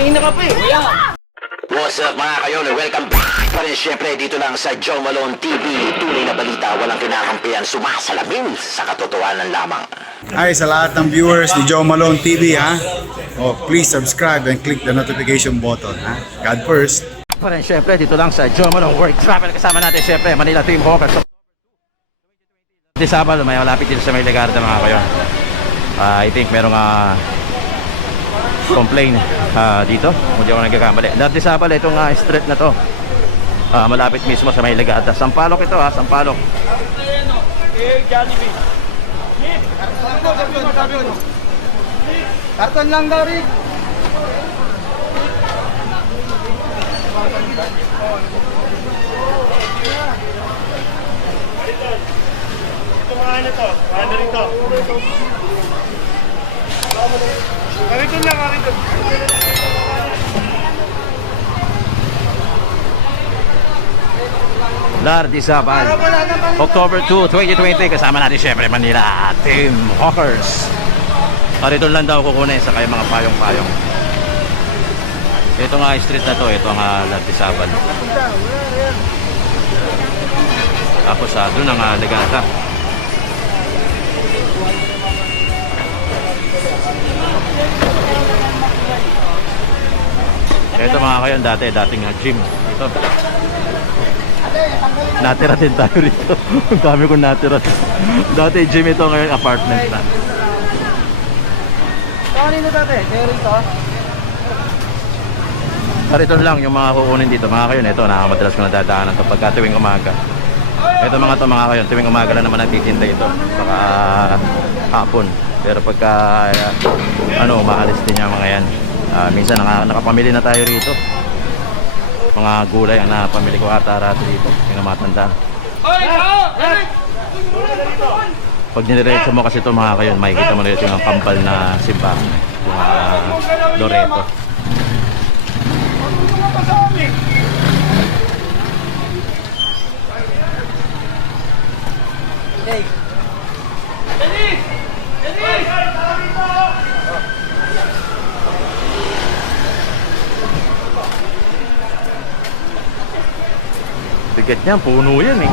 Kanina ka pa eh. Kuya. What's up mga kayon? Welcome back pa rin syempre dito lang sa Joe Malone TV. Tunay na balita, walang kinakampihan, sumasalamin sa katotohanan lamang. Hi sa lahat ng viewers ni Joe Malone TV ha. Oh, please subscribe and click the notification button ha. God first. Pa rin syempre dito lang sa Joe Malone Work Travel. Kasama natin syempre Manila Team Hawkers. Di Sabado may malapit dito sa may Legarda mga kayon. I think merong complain dito kung di ako nagkakamali. Dati Sabado itong street na to malapit mismo sa may Legarda. Sampalok ito Sampalok. Karton lang daw rin. Ito mga ano to? Ano rin to? Karikon lang, karikon. Lardi Sabal October 2, 2020. Kasama natin syempre Manila Team Hawkers. Parito lang daw kukunin sa kayo mga payong-payong. Ito nga street na to, ito ang Lardi Sabal. Tapos doon ang Legata. Ito mga kayon, dating gym ito. Natira din tayo rito. Ang dami kong natira. Dati gym ito, ngayon apartment na. Kanina dati? Meron to? Parito lang yung mga kukunin dito mga kayon. Ito, nakamadalas ko nadadaanan ito pagka tuwing umaga. Ito mga kayon, tuwing umaga na naman nagtitinda ito. Baka hapon. Pero pagka maalis din yung mga yan. Minsan nakapamili na tayo rito. Mga gulay ang napamili ko ata dito. Yung matandaan. Pag nirecho mo kasi ito mga kayon, makikita mo rito yung kampal na simba. Yung Loreto. Hey. Bigat niya, puno yan eh.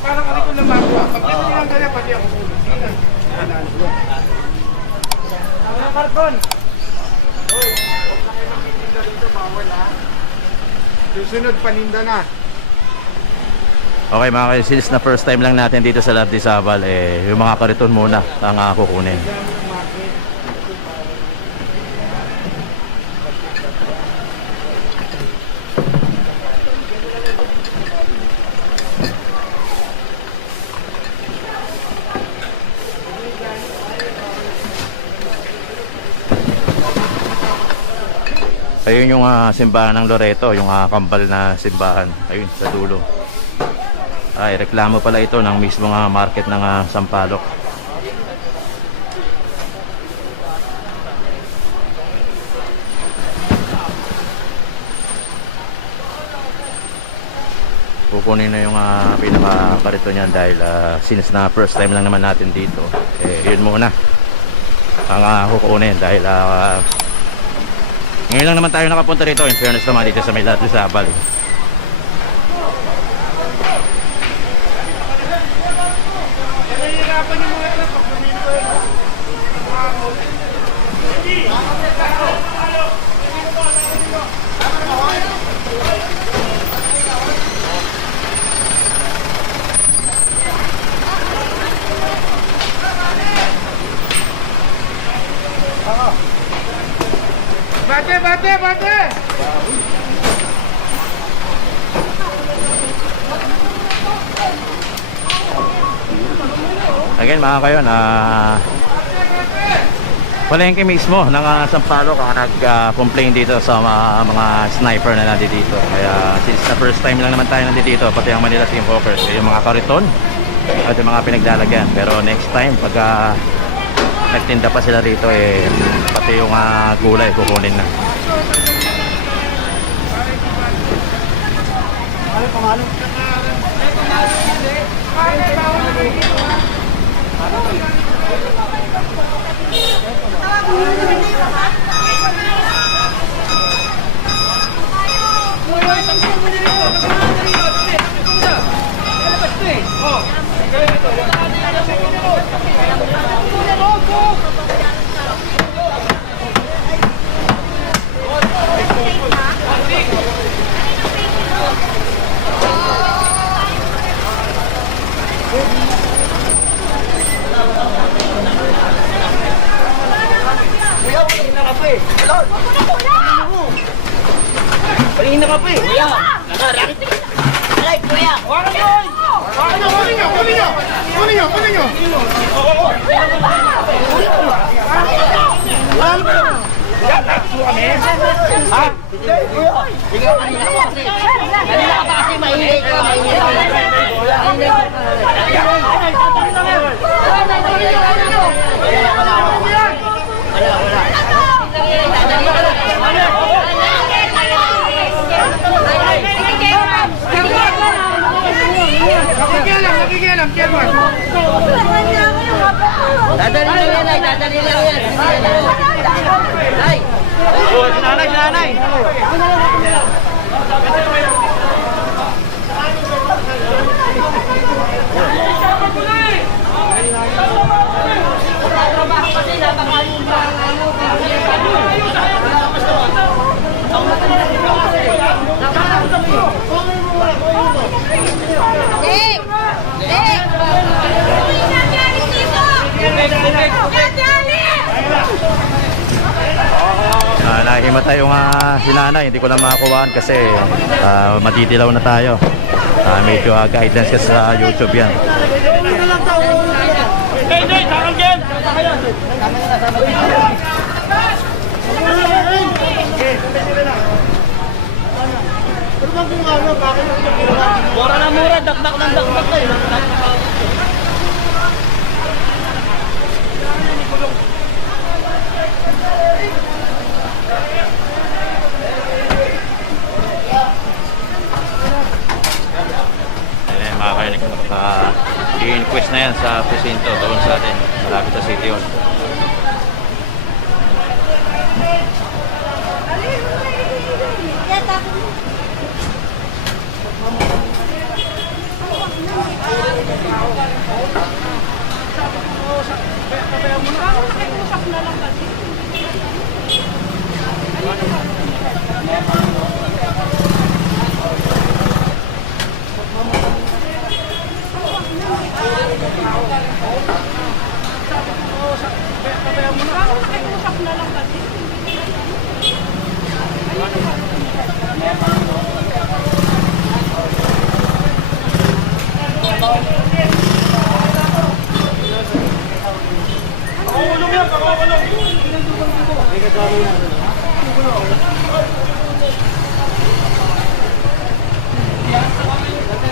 Parang karikon lang makuha. Pag ito nilang kaya, pati ako. Ang karton. Susunod, paninda na. Okay mga kayo, since na first time lang natin dito sa Lardi Sabal, yung mga kariton muna ang kukunin. Ayun yung simbahan ng Loreto, yung kambal na simbahan. Ayun, sa dulo. Ay, reklamo pala ito ng mismong market ng Sampaloc. Kukunin na yung pinaka-karito niyan dahil since na first time lang naman natin dito, yun muna ang kukunin dahil ngayon lang naman tayo nakapunta rito. In fairness naman dito sa may Lardi Sabal. Bate! Again mga kayon, palengke mismo ng Sampaloc nag-complain dito sa mga sniper na nandito dito. Kaya since na first time lang naman tayo nandito, pati ang Manila Team Hawkers, yung mga kariton at yung mga pinaglalagyan. Pero next time pagka nagtinda pa sila rito, pati yung gulay kukunin na. Ano pamalo? Kanina ka pa eh. Kuya. Alay, kuya. Kunin nyo! Kanina ka pa kasi mahilig ka. Nakikialam, Kevin. Dadali lang yan, ay. Dadali lang yan. Ay. Sinanay. Dek! Dek! Uy, nangyari dito! Nangyari! Nahimatay yung sinanay, hindi ko na makakuhaan kasi matitilaw na tayo. Medyo guidance kasi sa YouTube yan. Hey, takang Ken! Mura na mura, dakdak ng dakdak na yun. Ayan, mga kainig, i-inquest na yan sa presinto doon sa atin, malapit sa City Hall.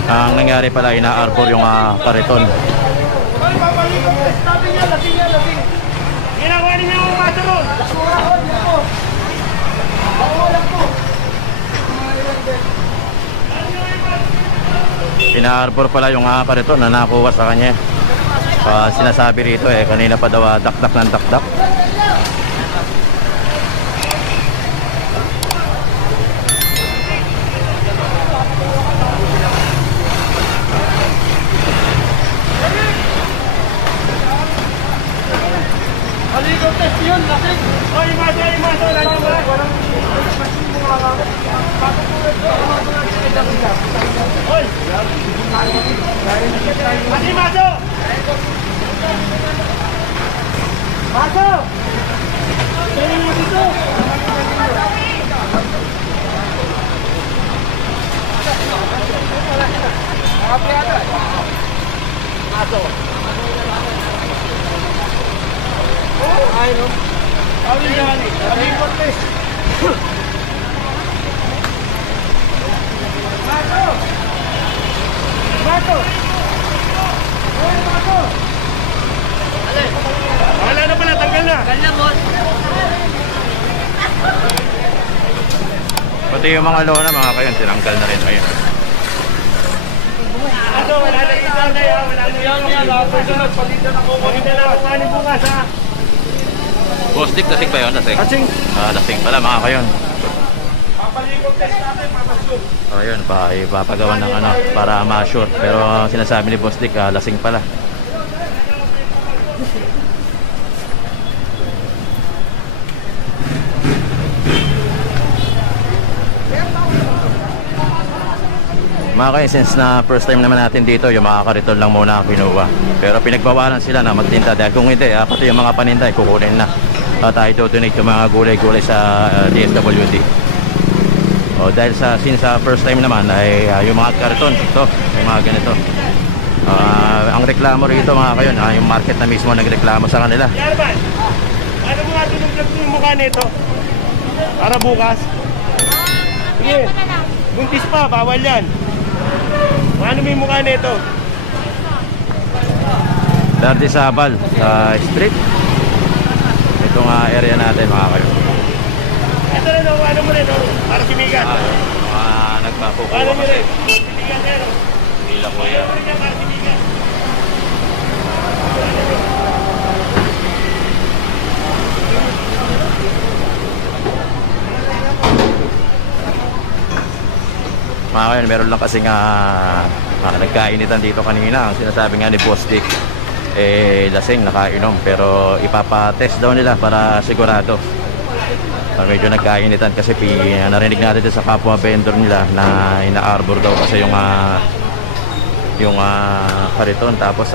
Ang nangyari pala, ina-arbor yung kariton. Ginawa niyo yung maso ron! Ina-arbor pala yung kariton na nakuha sa kanya. Sinasabi rito kanina pa daw dakdak ng dakdak. Aligo test yun, kasi. Oy, maso, nandiyan ba? Oy! Ati, maso! Maso! Kaya mo dito. Maso. Ay, no? Awin yan eh. Aligo test. Maso! Maso! Oy, maso! Wala na pala, tanggal na. Pati yung mga lona, mga kayon, tinanggal na rin. Ayun. Ano, wala na rin sana yan. Wala na rin. Hindi na ako kanin bukas ha. Boss Dick, lasing ba yun? Lasing? Kasing. Lasing pala mga kayon. Papalikot test natin, papasok. O yun, ipapagawa ng ano para ma-sure. Pero ang sinasabi ni Boss Dick, lasing pala. Mga kayo, since na first time naman natin dito, yung mga kariton lang muna kinuha. Pero pinagbawalan sila na magtinda dahil kung hindi, pati yung mga paninda kukunin na. Tayo donate yung mga gulay-gulay sa DSWD. O dahil since first time naman ay yung mga kariton, ito, yung mga ganito. Ang reklamo rito mga kayo, yung market na mismo nagreklamo sa kanila. Yarban, ano mo nga tinong yung mukha nito? Para bukas. Sige, buntis pa, bawal yan. Ano mo yung mukha nito? Dardi Sabal sa street. Itong area natin mga kayo. Ito rin, ano mo rin, para simigan. Nagpapukuha Ano mo kasi. rin? Simigan yan. Hila ko yan. Para simigan. Mga kayo, meron lang kasi nagkainitan dito kanina. Ang sinasabi nga ni Boss Dick, lasing, nakainom. Pero ipapatest daw nila para sigurado. Medyo nagkainitan kasi narinig natin sa kapwa vendor nila na ina-arbor daw kasi yung kariton, tapos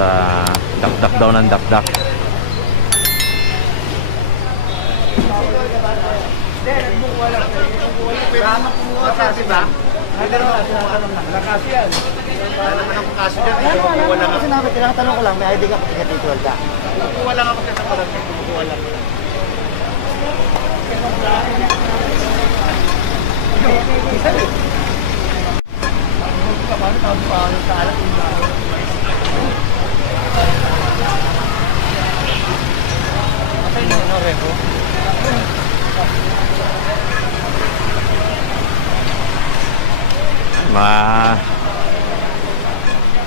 dakdak daw ng dakdak. Tinatanong ko lang, may ID ka pati ka titual ka? Kumukuha lang ako sa parang kumukuha lang.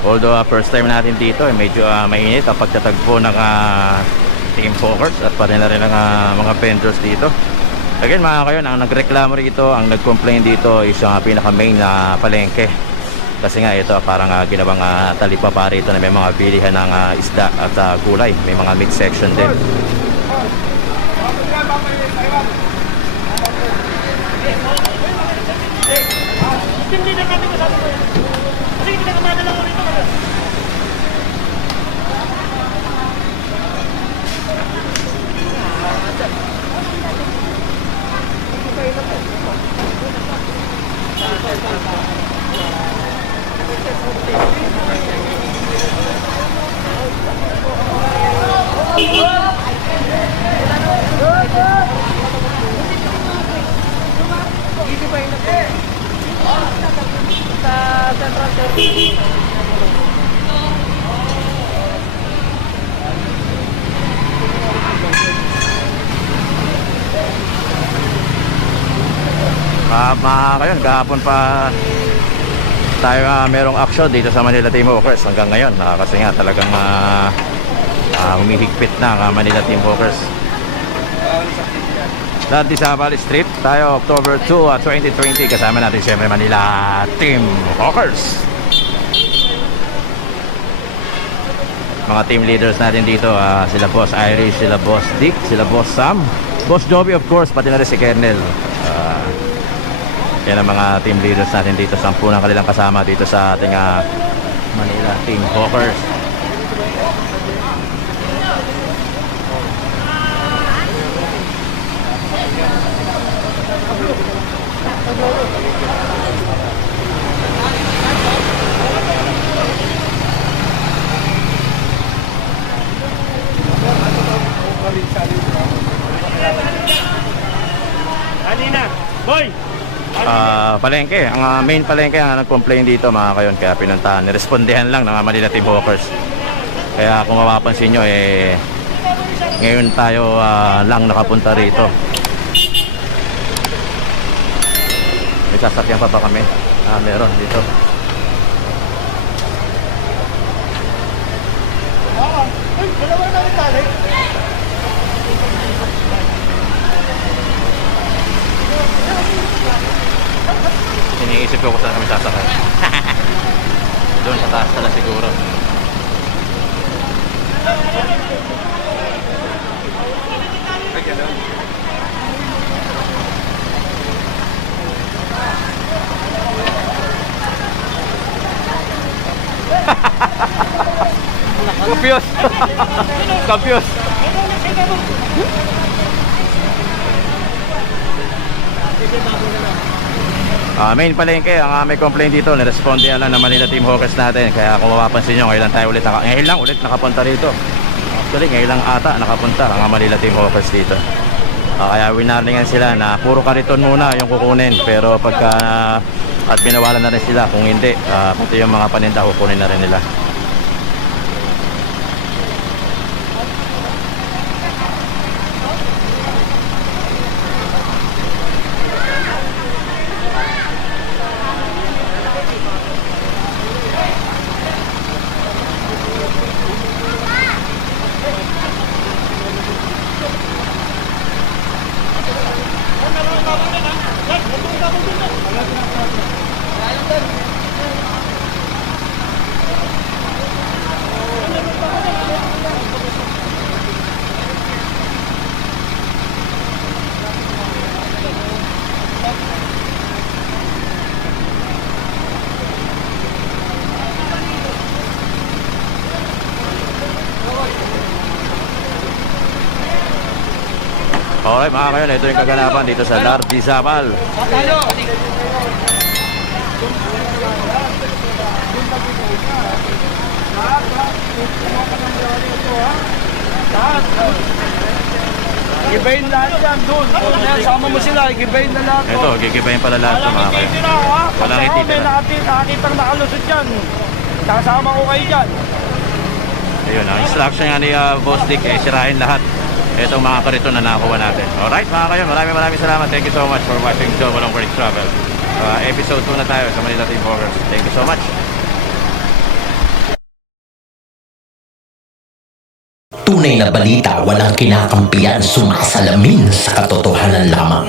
Although first time natin dito, medyo mainit ang pagtatagpo ng Team Focus at pati na rin ang mga vendors dito. Again mga kayo, ang nagreklamo rito, ang nag-complain dito is yung pinaka main na palengke. Kasi nga ito parang ginawang talipapa rito na may mga bilihan ng isda at gulay. May mga meat section din. Hindi na kami kasama ko. Kasi hindi na kamadala ko rito. Mga kayo, kahapon pa tayo merong action dito sa Manila Team Walkers hanggang ngayon kasi nga talagang humihigpit na ang Manila Team Walkers. Dati sa Valley Street tayo October 2, 2020 kasama natin siyempre Manila Team Walkers. Mga team leaders natin dito sila Boss Irish, sila Boss Dick, sila Boss Sam, Boss Joby of course, pati na rin si Kernel. Yan ang mga team leaders natin dito, 10 ng kanilang kasama dito sa ating Manila Team Walkers. Kanina, boy! Palengke, ang main palengke ang nag-complain dito mga kayon, kaya pinuntahan, nirespondehan lang ng Manila Team Walkers. Kaya kung mapapansin nyo ngayon tayo lang nakapunta rito. May sasakyan pa ba kami? Meron dito. Iniisip ko kung saan kami sasakay. Doon sa taas na siguro. Kapios. Kapios. Main palengke, ang may complaint dito, niresponde lang ng Manila Team Hawkers natin. Kaya kung mapapansin nyo, ngayon lang tayo ulit, ngayon lang ulit nakapunta rito. Actually, ngayon lang ata nakapunta ang Manila Team Hawkers dito. Kaya winarningan sila na puro kariton muna yung kukunin. Pero pagka at binawalan na rin sila, kung hindi, pati yung mga paninda kukunin na rin nila. Alright mga kayon, ito yung kaganapan dito sa Lardizabal. Gibayin lahat yan doon. Sama mo sila, gibayin na lahat. Ito, gigibayin pala lahat ito mga kayon. Walang ititira. May nakitang nakalusot dyan. Kasama ko kayo dyan. Ayun, ang instruction nga ni Boss Dick, sirahin lahat itong mga kariton na nakuha natin. Alright mga kayon, maraming salamat. Thank you so much for watching Joe Malong Great Travel. Episode 2 na tayo sa Manila Team Hawkers. Thank you so much. Tunay na balita, walang kinakampiyan, sumasalamin sa katotohanan lamang.